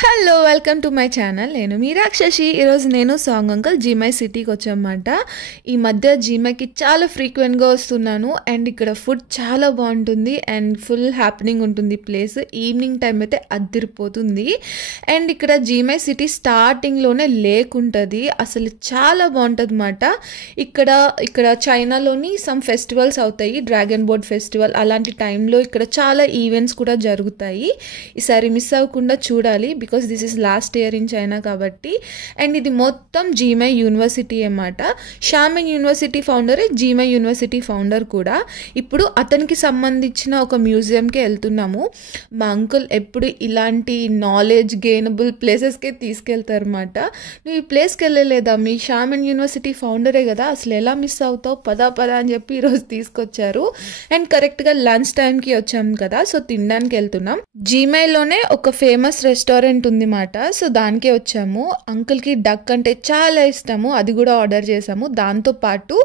Hello welcome to my channel. నేను మీ రాక్షసి. ఈరోజు నేను సాంగ్ అంకల్ జీమై సిటీకి వచ్చామన్నమాట. ఈ మధ్య జీమైకి చాలా ఫ్రీక్వెంట్గా వస్తున్నాను అండ్ ఇక్కడ ఫుడ్ చాలా బాగుంటుంది అండ్ ఫుల్ హ్యాపెనింగ్ ఉంటుంది. ప్లేస్ ఈవినింగ్ టైం అయితే అదిరిపోతుంది. అండ్ ఇక్కడ జీమై సిటీ స్టార్టింగ్లోనే లేక్ ఉంటుంది, అసలు చాలా బాగుంటుంది అన్నమాట. ఇక్కడ చైనాలోని సమ్ ఫెస్టివల్స్ అవుతాయి, డ్రాగన్ బోట్ ఫెస్టివల్. అలాంటి టైంలో ఇక్కడ చాలా ఈవెంట్స్ కూడా జరుగుతాయి. ఈసారి మిస్ అవ్వకుండా చూడాలి, because this is last year in China కాబట్టి. అండ్ ఇది మొత్తం జీమై యూనివర్సిటీ అన్నమాట. షామిన్ యూనివర్సిటీ ఫౌండరే జీమై యూనివర్సిటీ ఫౌండర్ కూడా. ఇప్పుడు అతనికి సంబంధించిన ఒక మ్యూజియంకే వెళ్తున్నాము. మా అంకుల్ ఎప్పుడు ఇలాంటి నాలెడ్జ్ గెయినబుల్ ప్లేసెస్కే తీసుకెళ్తారన్నమాట. నువ్వు ఈ ప్లేస్కి వెళ్ళలేదా, మీ షామిన్ యూనివర్సిటీ ఫౌండరే కదా, అసలు ఎలా మిస్ అవుతావు, పదా అని చెప్పి ఈరోజు తీసుకొచ్చారు. అండ్ కరెక్ట్గా లంచ్ టైంకి వచ్చాము కదా, సో తినడానికి వెళ్తున్నాం. జీమైలోనే ఒక ఫేమస్ రెస్టారెంట్ ఉంది మాట, సో దానికే వచ్చాము. అంకుల్కి డక్ అంటే చాలా ఇష్టము, అది కూడా ఆర్డర్ చేసాము. దాంతో పాటు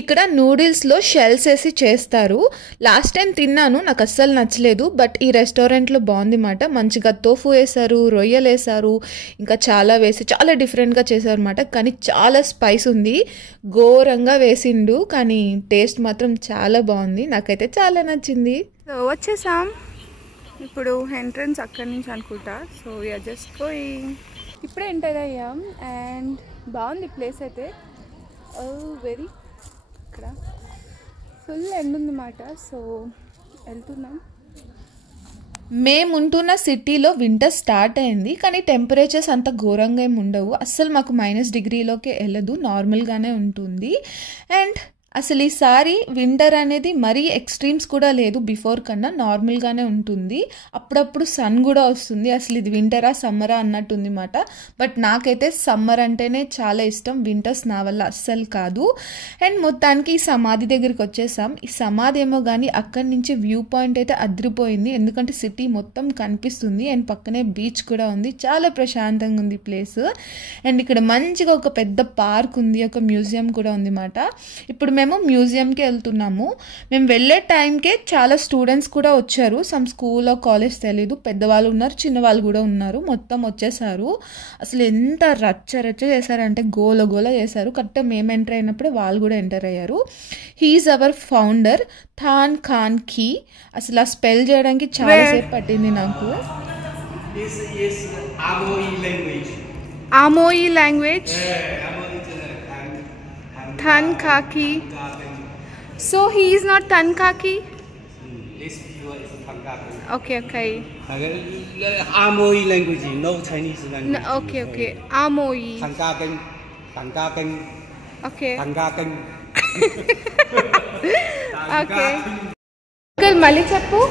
ఇక్కడ నూడిల్స్లో షెల్స్ వేసి చేస్తారు. లాస్ట్ టైం తిన్నాను, నాకు అస్సలు నచ్చలేదు. బట్ ఈ రెస్టారెంట్లో బాగుంది మాట. మంచిగా తోఫు వేశారు, రొయ్యలు వేశారు, ఇంకా చాలా వేసి చాలా డిఫరెంట్గా చేశారు అన్నమాట. కానీ చాలా స్పైస్ ఉంది, ఘోరంగా వేసిండు, కానీ టేస్ట్ మాత్రం చాలా బాగుంది. నాకైతే చాలా నచ్చింది. సో వచ్చేసాం. ఇప్పుడు ఎంట్రన్స్ అక్కడి నుంచి అనుకుంటా. So we are just going. ఇప్పుడే ఎంటర్ అయ్యాం అండ్ బాగుంది ప్లేస్ అయితే. వెరీ ఇక్కడ ఫుల్ ఎండ్ ఉందన్నమాట. సో వెళ్తున్నాం. మేముంటున్న సిటీలో వింటర్ స్టార్ట్ అయింది, కానీ టెంపరేచర్స్ అంత ఘోరంగా ఏమి ఉండవు. అస్సలు మాకు -డిగ్రీలోకి వెళ్ళదు, నార్మల్గానే ఉంటుంది. అండ్ అసలు ఈసారి వింటర్ అనేది మరీ ఎక్స్ట్రీమ్స్ కూడా లేదు, బిఫోర్ కన్నా నార్మల్గానే ఉంటుంది. అప్పుడప్పుడు సన్ కూడా వస్తుంది. అసలు ఇది వింటరా సమ్మరా అన్నట్టుంది మాట. బట్ నాకైతే సమ్మర్ అంటేనే చాలా ఇష్టం, వింటర్స్ నా వల్ల అస్సలు కాదు. అండ్ మొత్తానికి ఈ సమాధి దగ్గరికి వచ్చేసాం. ఈ సమాధి ఏమో కానీ అక్కడి నుంచి వ్యూ పాయింట్ అయితే అదిరిపోయింది, ఎందుకంటే సిటీ మొత్తం కనిపిస్తుంది అండ్ పక్కనే బీచ్ కూడా ఉంది. చాలా ప్రశాంతంగా ఉంది ప్లేస్. అండ్ ఇక్కడ మంచిగా ఒక పెద్ద పార్క్ ఉంది, ఒక మ్యూజియం కూడా ఉంది మాట. ఇప్పుడు మేము మ్యూజియంకి వెళ్తున్నాము. మేము వెళ్ళే టైంకే చాలా స్టూడెంట్స్ కూడా వచ్చారు. సమ్ స్కూల్ కాలేజ్ తెలీదు, పెద్దవాళ్ళు ఉన్నారు, చిన్నవాళ్ళు కూడా ఉన్నారు. మొత్తం వచ్చేసారు. అసలు ఎంత రచ్చ చేశారంటే గోల చేశారు. కరెక్ట్గా మేము ఎంటర్ అయినప్పుడే వాళ్ళు కూడా ఎంటర్ అయ్యారు. హీఈస్ అవర్ ఫౌండర్ థాన్ ఖాన్ కీ. అసలు ఆ స్పెల్ చేయడానికి చాలాసేపు పట్టింది నాకు. Amoy language. Tan Kaki. So he is not Tan Kaki? This viewer is Tan Kaki. Okay. Amoy language, no Chinese language. No, okay. Amoy. Tan Kaki. Okay. Tan Kaki. Okay. Uncle Mali chappu.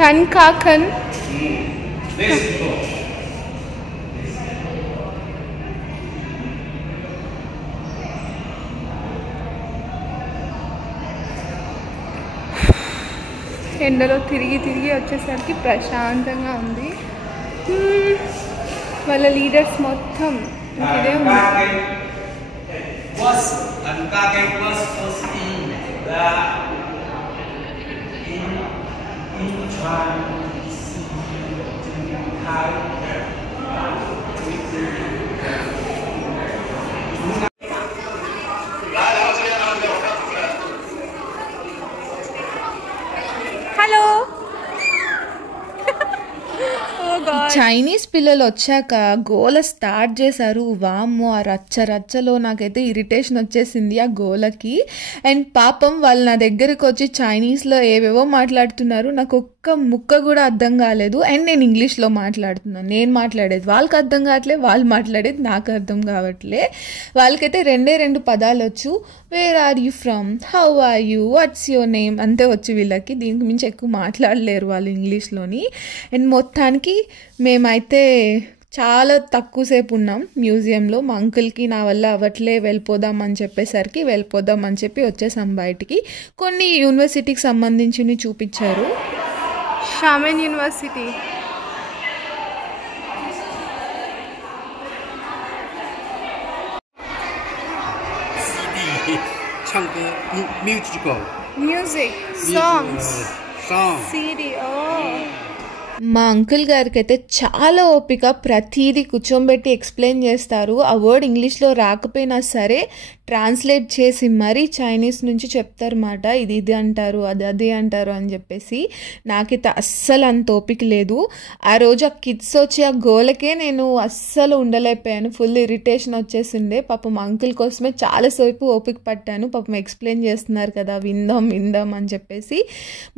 Tan Kakan. This viewer. ఎండలో తిరిగి వచ్చేసరికి ప్రశాంతంగా ఉంది. వాళ్ళ leaders మొత్తం ఇదే ఉంది. Hello. Chinese పిల్లలు వచ్చాక గోల స్టార్ట్ చేశారు. వామ్మో, ఆ రచ్చలో నాకైతే ఇరిటేషన్ వచ్చేసింది ఆ గోలకి. అండ్ పాపం వాళ్ళు నా దగ్గరకు వచ్చి చైనీస్లో ఏవేవో మాట్లాడుతున్నారు. నాకు ఒక్క ముక్క కూడా అర్థం కాలేదు. అండ్ నేను ఇంగ్లీష్లో మాట్లాడుతున్నాను. నేను మాట్లాడేది వాళ్ళకి అర్థం కావట్లే, వాళ్ళు మాట్లాడేది నాకు అర్థం కావట్లే. వాళ్ళకైతే రెండు పదాలు వచ్చు. Where are you from, how are you, what's your name అంతే వచ్చు వీళ్ళకి. దీనికి మించి ఎక్కువ మాట్లాడలేరు వాళ్ళు ఇంగ్లీష్లోని. అండ్ మొత్తానికి మేమైతే చాలా తక్కువసేపు ఉన్నాం మ్యూజియంలో. మా అంకుల్కి నా వల్ల అవ్వట్లే, వెళ్ళిపోదామని చెప్పి వచ్చేసాం బయటికి. కొన్ని యూనివర్సిటీకి సంబంధించినవి చూపించారు. షామిన్ university. Musical. Music, songs. Song. CD. మా అంకుల్ గారికి అయితే చాలా ఓపిక, ప్రతిదీ కూర్చోబెట్టి ఎక్స్ప్లెయిన్ చేస్తారు. ఆ వర్డ్ ఇంగ్లీష్లో రాకపోయినా సరే ట్రాన్స్లేట్ చేసి మరీ చైనీస్ నుంచి చెప్తారన్నమాట. ఇది ఇది అంటారు, అది అది అంటారు అని చెప్పేసి. నాకైతే అస్సలు అంత ఓపిక లేదు. ఆ రోజు ఆ కిడ్స్ వచ్చి ఆ గోలకే నేను అస్సలు ఉండలేకపోయాను. Full irritation వచ్చేసిండే. పాపం అంకుల్ కోసమే చాలాసేపు ఓపిక పట్టాను. పాపం ఎక్స్ప్లెయిన్ చేస్తున్నారు కదా, విందాం విందాం అని చెప్పేసి.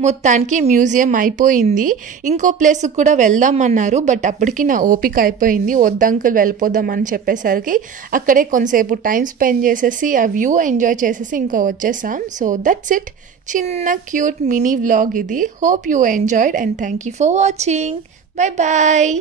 మొత్తానికి మ్యూజియం అయిపోయింది. ఇంకో ప్లేస్కి కూడా వెళ్దామన్నారు, బట్ అప్పటికి నా ఓపిక అయిపోయింది. వద్దు అంకుల్ వెళ్ళిపోదాం అని చెప్పేసరికి అక్కడే కొంతసేపు టైం స్పెండ్ చేసేసి ఆ వ్యూ ఎంజాయ్ చేసేసి ఇంకా వచ్చేసాం. సో దట్స్ ఇట్, చిన్న క్యూట్ మినీ వ్లాగ్ ఇది. Hope you enjoyed and thank you for watching. Bye bye.